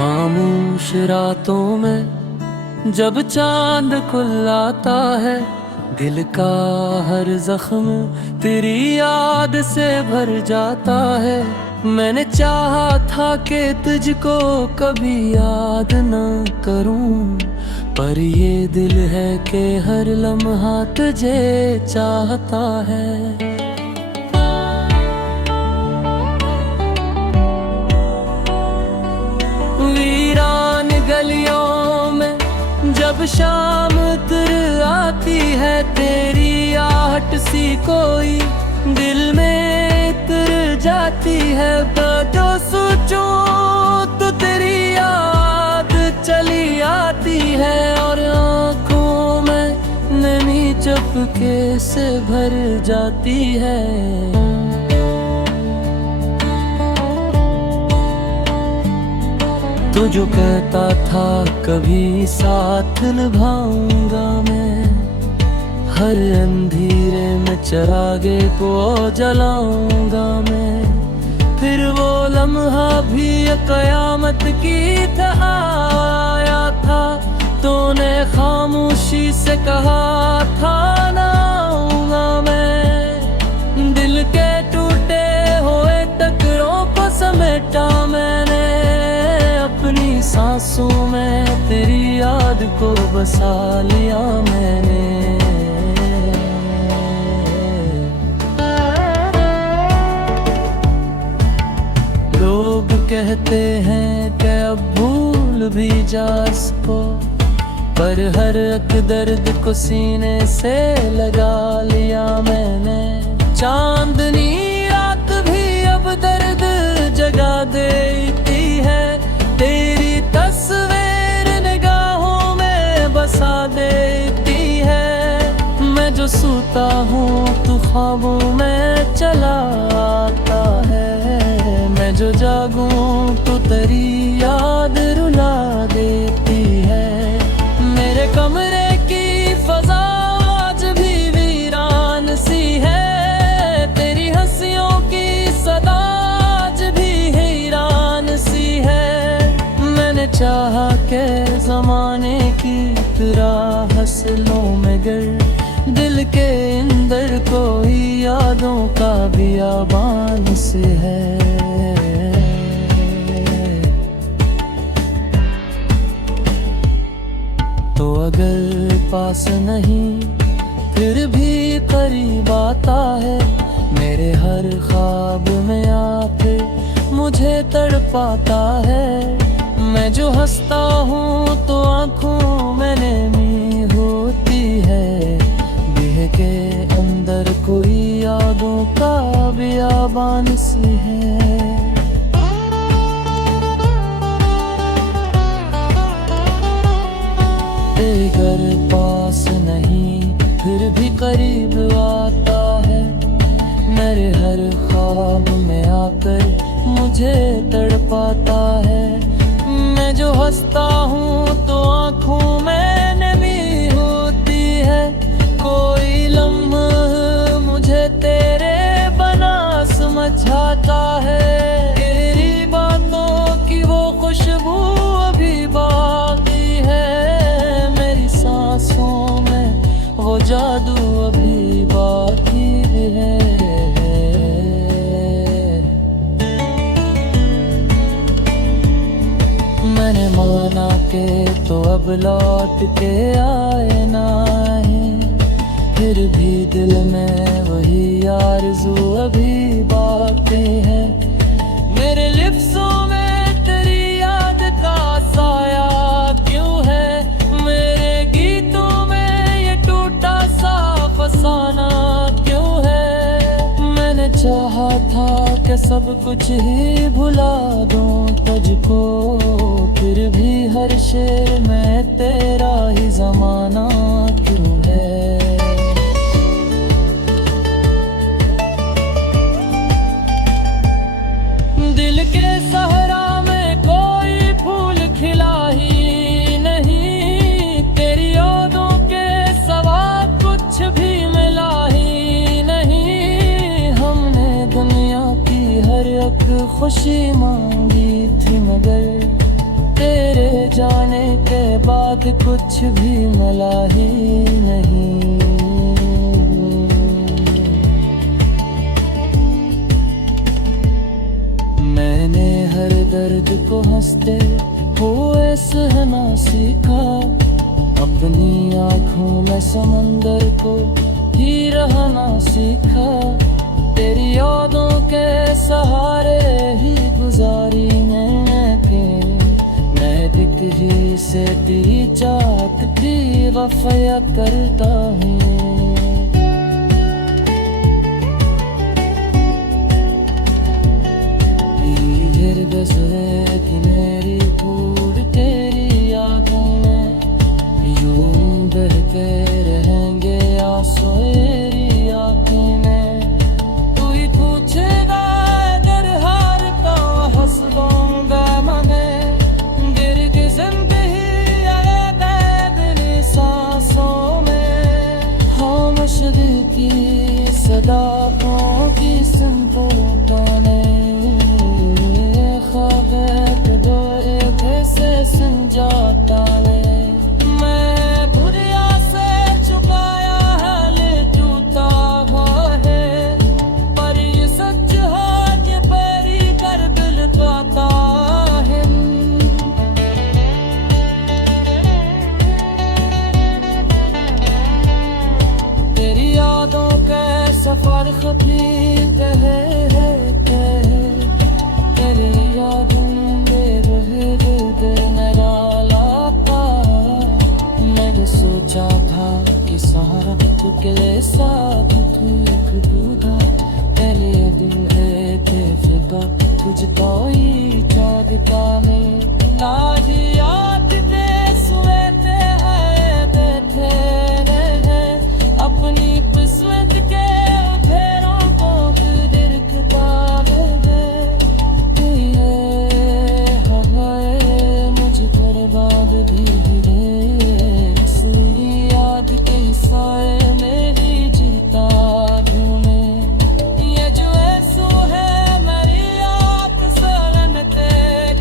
खामोश रातों में जब चांद खुल आता है, दिल का हर जख्म तेरी याद से भर जाता है। मैंने चाहा था कि तुझको कभी याद न करूं, पर ये दिल है कि हर लम्हा तुझे चाहता है। वीरान गलियों में जब शाम उतर आती है, तेरी आहट सी कोई दिल में उतर जाती है। जो सोचूं तो तेरी याद चली आती है, और आँखों में नमी चुपके से भर जाती है। तो जो कहता था कभी साथ निभाऊंगा मैं, हर अंधेरे में चिरागे को जलाऊंगा मैं। फिर वो लम्हा भी कयामत की तरह आया था, तूने खामोशी से कहा था ना आऊंगा मैं। दिल के टूटे हुए टुकड़ों को समेटा मैंने, अपनी सांसों में तेरी याद को बसा लिया मैंने। लोग कहते हैं कि अब भूल भी जा इसको, पर हर एक दर्द को सीने से लगा लिया मैंने। चांदनी रात भी अब दर्द जगा देती है, तेरी तस्वीर निगाहों में बसा देती है। मैं जो सोता हूँ तू ख्वाबों में चला आता है, मैं जो जागूं तो तेरी याद रुला देती है। मेरे कमरे की फजा आज भी वीरान सी है, तेरी हंसियों की सदा आज भी हैरान सी है। मैंने चाहा के जमाने की तरह हंसलों में गर, दिल के अंदर कोई यादों का बियाबान से है। तो अगर पास नहीं फिर भी करीब आता है, मेरे हर ख्वाब में आके मुझे तड़पाता है। मैं जो हंसता हूँ तो आँखों में नमी होती है, दिल के अंदर कोई यादों का बियाबान सी है। घर पास नहीं फिर भी करीब आता है, मेरे हर ख्वाब में आकर मुझे तड़पाता है। मैं जो हंसता हूँ तो आँखों में नमी होती है, कोई लम्हा मुझे तेरे बना समझाता है। तेरी बातों की वो खुशबू अभी बाकी है, सांसों में वो जादू अभी बाकी है। मैंने माना के तो अब लौट के आए ना है, फिर भी दिल में वही आरज़ू अभी बाकी है। मेरे लिप्सों में तेरी याद का साया क्यों है, फसाना क्यों है। मैंने चाहा था कि सब कुछ ही भुला दूं तुझको, फिर भी हर शेर में तेरा ही ज़माना क्यों है। दिल के सहरा में कोई फूल खिला ही नहीं, तेरी यादों के सवा कुछ भी मिला ही नहीं। हमने दुनिया की हर एक खुशी मांगी थी, मगर तेरे जाने के बाद कुछ भी मिला ही नहीं। मैंने हर दर्द को हंसते हुए सहना सीखा, अपनी आँखों में समंदर को ही रहना सीखा। तेरी यादों के सहारे ही गुजारी मैं दिख ही से तेरी चाहत की वफा करता हूँ। कि मेरी दूर तेरी यादों में यूं बहते रहेंगे आंसू तेरी आँखों में। तू ही पूछेगा अगर हार का हंस दूंगा मैं, गिर के जिंदगी आए अपनी सांसों में। खामोश दिल की सदाओं की संतों ने समझाता है। मैं बुरिया से छुपाया है ले टूटा हुआ है, पर ये सच है कि पैरी कर दिल पाता है। तेरी यादों के सफर खफीफ है, तेरी यादों सोचा था कि साथ के साथ तू एक दूधा, तेरे दिल है थे फिदा तुझ तो ही चाहता है। ना ही याद दे सुएते हैं बैठे रहे, अपनी किस्मत के फेरों को दिरकता है। हवाए मुझ बर्बाद भी मेरी जीता ढूंढे। ये जो ऐसू है मेरी आँख सलनते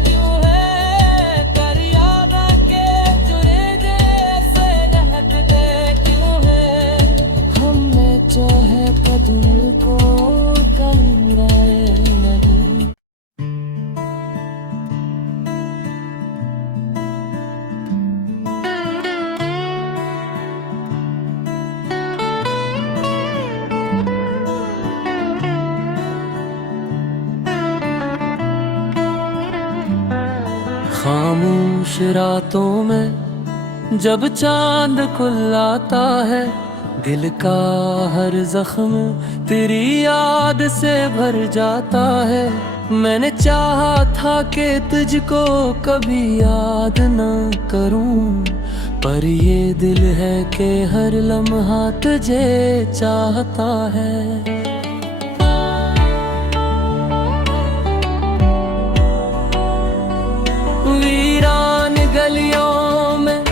क्यों है, कर याद के जुड़े जैसे लहकते क्यों है। हमने चाहे कदर को कहीं रहे नहीं। खामोश रातों में जब चांद खुल आता है, दिल का हर जख्म तेरी याद से भर जाता है। मैंने चाहा था कि तुझको कभी याद न करूं, पर ये दिल है कि हर लम्हा तुझे चाहता है। वीरान गलियों में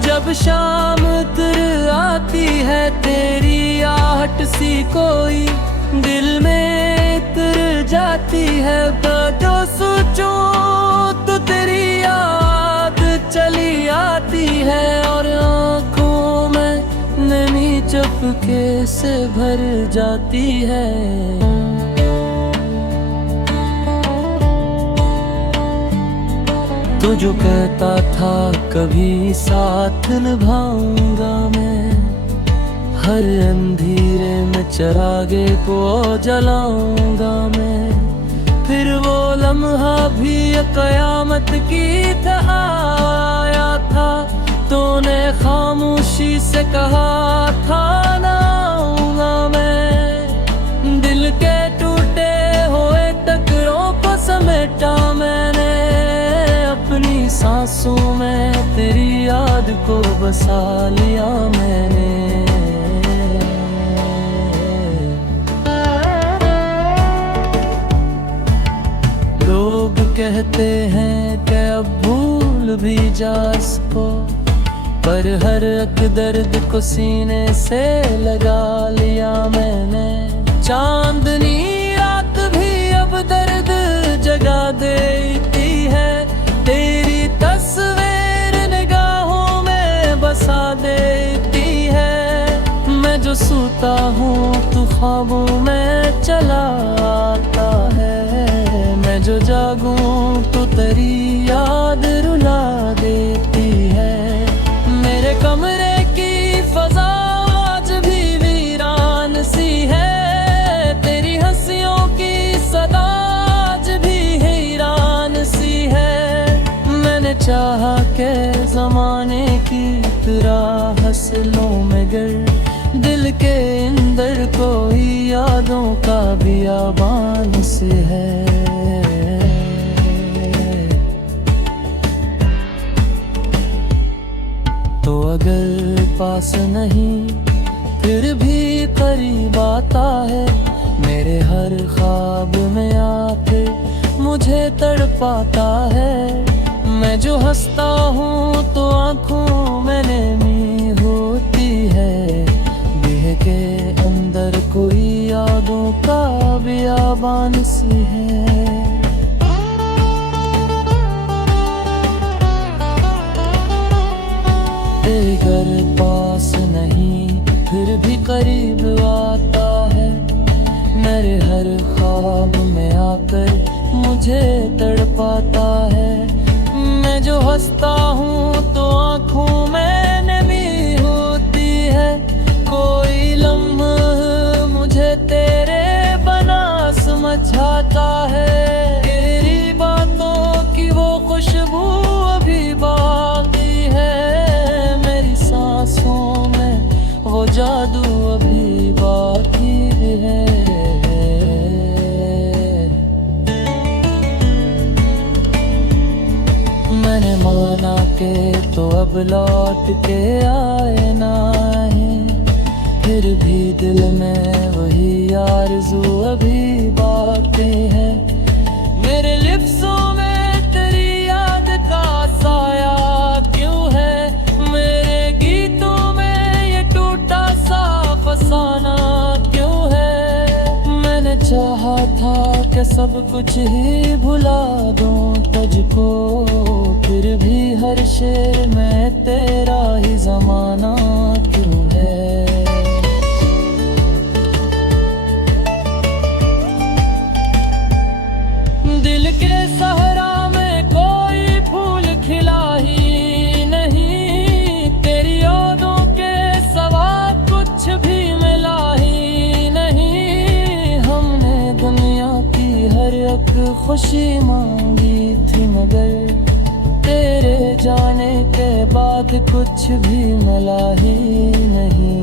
जब शाम उतर आती है, तेरी आहट सी कोई दिल में उतर जाती है। जो सोचूं तो तेरी याद चली आती है, और आँखों में नमी चुपके से भर जाती है। तू जो कहता था कभी साथ निभाऊंगा मैं, हर अंधेरे में चरागे को जलाऊंगा मैं। फिर वो लम्हा भी कयामत की तरह आया था, तूने खामोशी से कहा था ना आऊंगा मैं। दिल के टूटे हुए टुकड़ों को समेटा मैंने, अपनी सांसों में तेरी याद को बसा लिया मैंने। लोग कहते हैं कि अब भूल भी जा इसको, पर हर एक दर्द को सीने से लगा लिया मैंने। चांदनी रात भी अब दर्द जगा देती है, तेरी ख्वाबों में चला आता है। मैं जो जागूं तो तेरी याद रुला देती है। मेरे कमरे की फजा आज भी वीरान सी है। तेरी हंसियों की सदा आज भी हैरान सी है। मैंने चाहा के ज़माने की तरह हंस लूं मगर दिल के अंदर कोई यादों का बियाबान से है। तो अगर पास नहीं फिर भी करीब आता है। मेरे हर ख्वाब में आके मुझे तड़पाता है। मैं जो हंसता हूँ तो आँखों में नमी होती है। दिल के अंदर कोई यादों का बियाबान सी है। तेरे घर पास नहीं फिर भी करीब आता है। मेरे हर ख्वाब में आकर मुझे तड़पाता है। मैं जो हंसता हूँ तो आँखों में नमी होती है। कोई लम्हा मुझे तेरे बना समझाता है। तेरी बातों की वो खुशबू अभी बाकी है। मेरी सांसों में वो जादू अभी बाकी है। मैंने माना के तो अब लौट के आए ना है। फिर भी दिल में वही आरज़ू अभी बाकी है। मेरे लिप्सों में तेरी याद का साया क्यों है। मेरे गीतों में ये टूटा सा फसाना क्यों है। मैंने चाहा था कि सब कुछ ही भुला दूं तुझको। फिर भी हर शेर में तेरा ही ज़माना क्यों है। दिल के सहरा में कोई फूल खिला ही नहीं। तेरी यादों के सवा कुछ भी मिला ही नहीं। हमने दुनिया की हर एक खुशी मांगी थी मगर तेरे जाने के बाद कुछ भी मिला ही नहीं।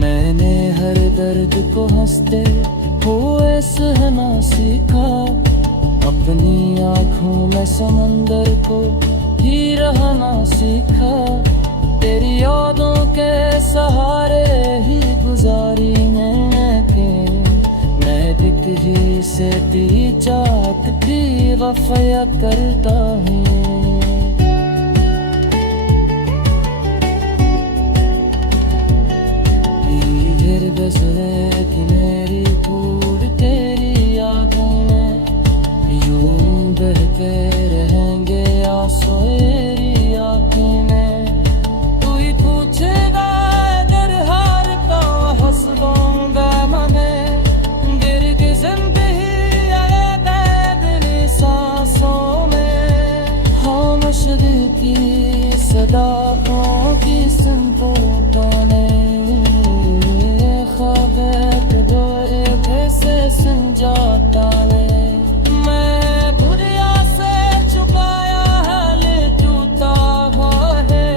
मैंने हर दर्द को हंसते हुए सहना सीखा। अपनी आँखों में समंदर को ही रहना सीखा। तेरी यादों के सहारे ही गुजारी मैं दिख ही से तेरी चाहत की वफा करता हूँ। गुजरे कि मेरी दूर तेरी यादों में यूं बहते रहेंगे आंसू तेरी आँखों में। तू ही पूछेगा अगर हार का हंस दूंगा मैं। गिर की जिंदगी आए बैदनी सांसों में। खामोश दिल की सदाओं की सुनता गाने। संजाता है मैं बुरिया से चुकाया है ले टूटा हुआ है।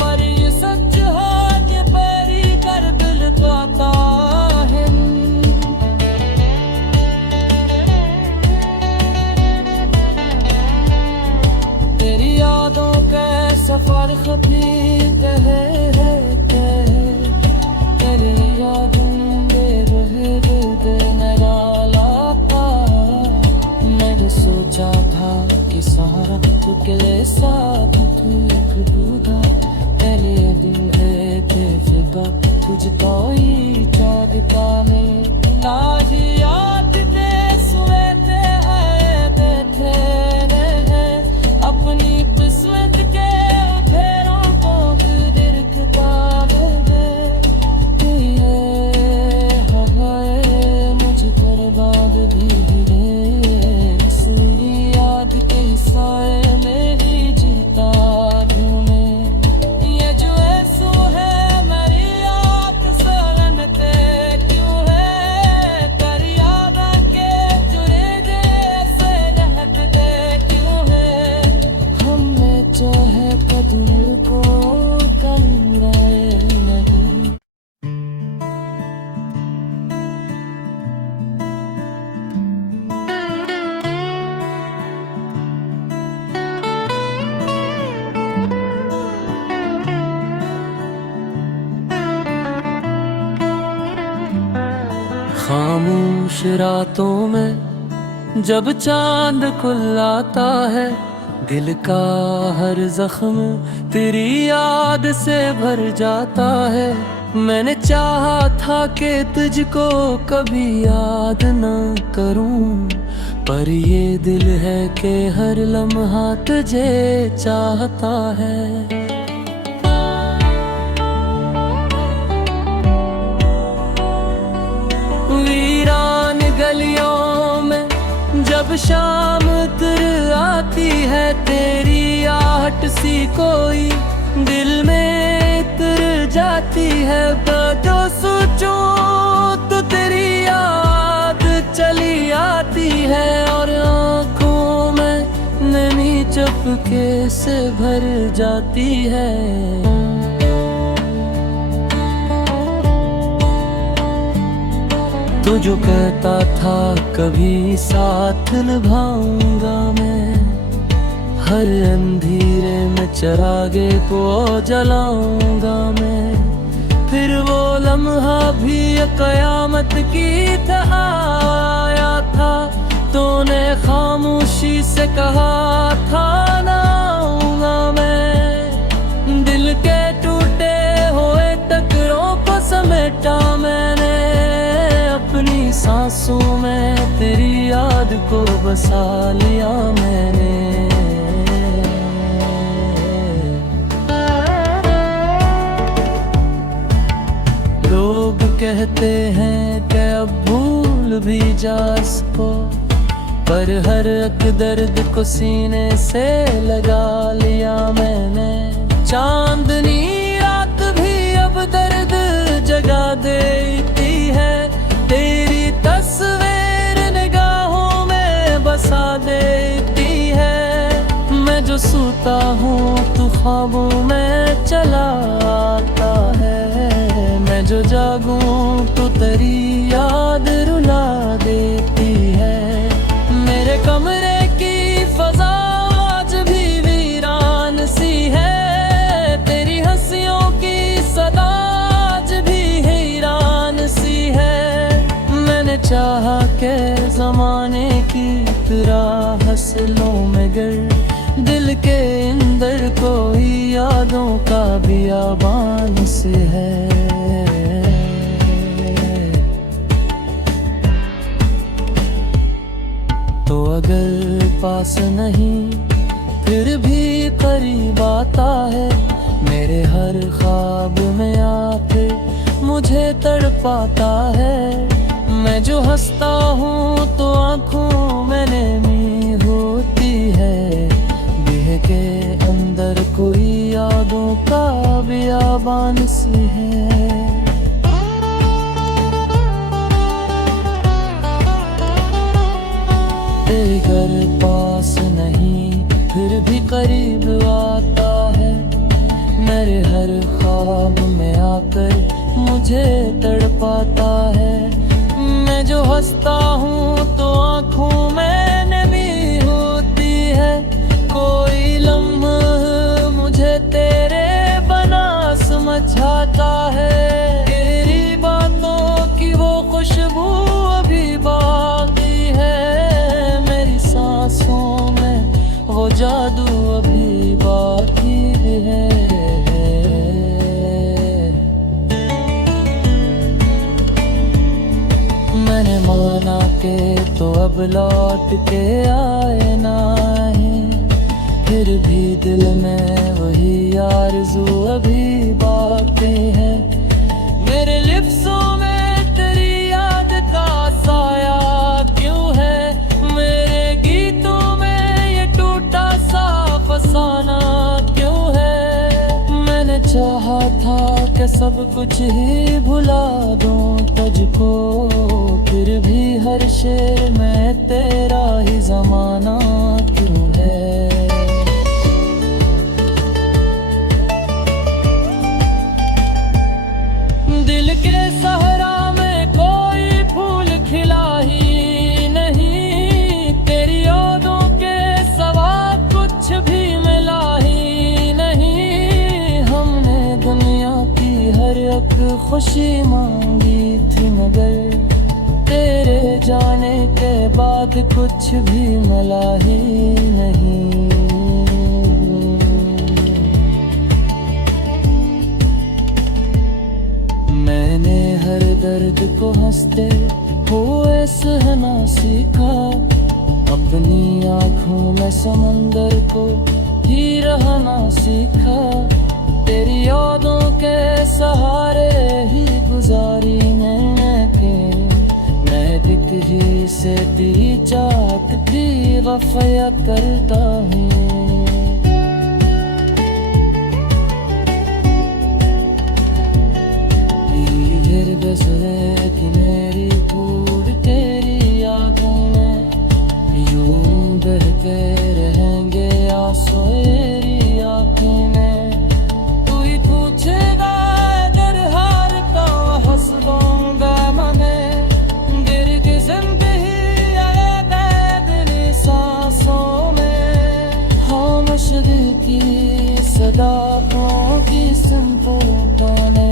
पर ये सच है कि पैरी कर दिल पाता है। तेरी यादों के सफर खफीफ है तेरी यादों सोचा था कि सारा के साथ तू खुदा। तेरे दिन है के फिदा तुझ तो ही चाँद का में। आज याद दे सुएते हैं बैठे रहे अपनी किस्मत के खामोश रातों में जब चांद खुल आता है, दिल का हर जख्म तेरी याद से भर जाता है। मैंने चाहा था कि तुझको कभी याद न करूं, पर ये दिल है कि हर लम्हा तुझे चाहता है। वीरान गलियों में जब शाम उतर आती है, तेरी आहट सी कोई दिल में उतर जाती है। जो सोचूं तो तेरी याद चली आती है, और आँखों में नमी चुपके से भर जाती है। तो जो कहता था कभी साथ निभाऊंगा मैं, हर अंधेरे में चिरागे को जलाऊंगा मैं। फिर वो लम्हा भी कयामत की तरह आया था, तूने खामोशी से कहा था ना आऊंगा मैं। दिल के टूटे हुए टुकड़ों को समेटा मैंने, अपनी सांसों में तेरी याद को बसा लिया मैंने। लोग कहते हैं कि अब भूल भी जा सको, पर हर एक दर्द को सीने से लगा लिया मैंने। चांदनी रात भी अब दर्द जगा देती है, तेरी तस्वीर निगाहों में बसा देती है। मैं जो सोता हूँ तू ख्वाबों में चला आता है, मैं जो जागूं तो तेरी याद रुला देती है। मेरे कमरे की फजा आज भी वीरान सी है, तेरी हंसियों की सदा आज भी हैरान सी है। मैंने चाहा के जमाने की तरह हंस लूं मगर दिल के अंदर कोई यादों का बियाबान से है। तो अगर पास नहीं फिर भी करीब आता है, मेरे हर ख्वाब में आके मुझे तड़पाता है। मैं जो हंसता हूँ तो आँखों में नमी होती है, दिल के अंदर कोई यादों का बियाबान सी है। तेरे घर पास नहीं फिर भी करीब आता है, मेरे हर ख्वाब में आकर मुझे तड़पाता है। मैं जो हंसता हूँ तो आँखों में नमी होती है, कोई लम्हा मुझे तेरे बना समझाता है। तेरी बातों की वो खुशबू अभी बाकी है, मेरी सांसों में वो जादू अभी बाकी है। मैंने माना के तो अब लौट के आए ना है, फिर भी दिल में वही आरज़ू अभी बाकी है। मेरे लिप्सों में तेरी याद का साया क्यों है, मेरे गीतों में ये टूटा सा फसाना क्यों है। मैंने चाहा था कि सब कुछ ही भुला दूं तुझको, फिर भी हर शेर में तेरा ही ज़माना क्यों है। दिल के सहरा में कोई फूल खिला ही नहीं, तेरी यादों के सवा कुछ भी मिला ही नहीं। हमने दुनिया की हर एक खुशी मांगी थी मगर तेरे जाने के बाद कुछ भी मिला ही नहीं। मैंने हर दर्द को हंसते हुए सहना सीखा, अपनी आँखों में समंदर को ही रहना सीखा। तेरी यादों के सहारे ही गुजारी मैं दिख ही से दी जागती वफा करता हूँ। गुजरे कि मेरी दूर तेरी यादों में यूं बहते रहेंगे आंसू मेरी आँखों में। तू ही पूछेगा अगर हार तो हंस दूंगा मैं, गिर की जिंदगी आएगा तेरी सांसों में। खामोश दिल की सदाओं की संतों ने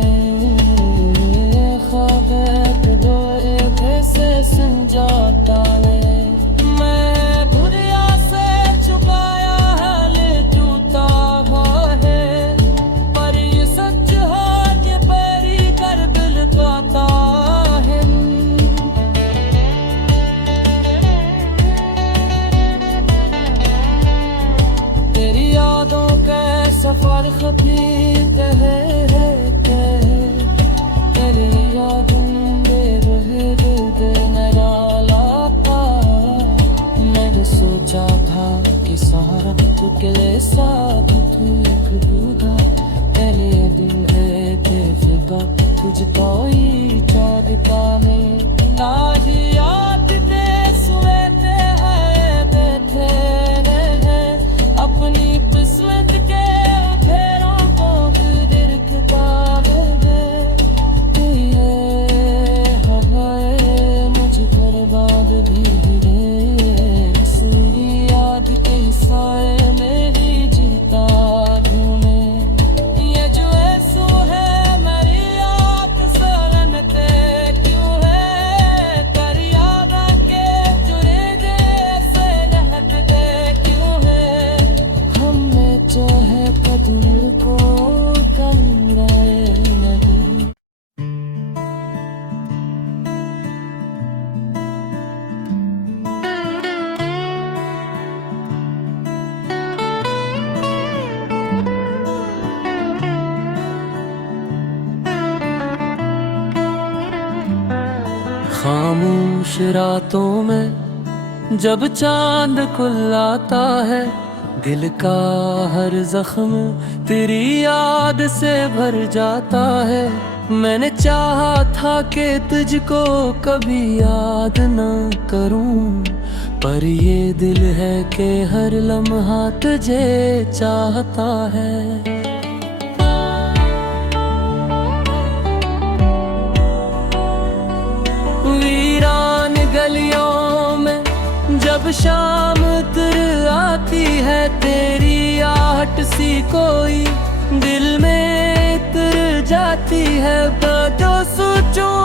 संजाता ने मैं दुनिया से छुपाया है ले टूटा हुआ है, पर ये सच है ये पैरी कर दिल पाता है। तेरी यादों के सफर खफीफ है तेरी यादों सोचा था कि साथ के साथ तू एक दूधा, तेरे दिल है के फिदा तुझको ही चाहता मैं। आज याद दे सुनते हैं बैठे हैं अपनी किस्मत के फेरों को दिरकता हवाएं मुझ बर्बाद भी मेरी जीता ढूंढे। ये जो ऐसू है मेरी आप सरनते क्यों है, कर याद के जुड़े जैसे लहकते क्यों है। हमने जो है कदम को कराए नहीं। खामोश रातों में जब चांद खुलाता है, दिल का हर जख्म तेरी याद से भर जाता है। मैंने चाहा था कि तुझको कभी याद ना करूं, पर ये दिल है कि हर लम्हा तुझे चाहता है। गलियों में जब शाम उतर आती है, तेरी आहट सी कोई दिल में उतर जाती है। तो सोचूं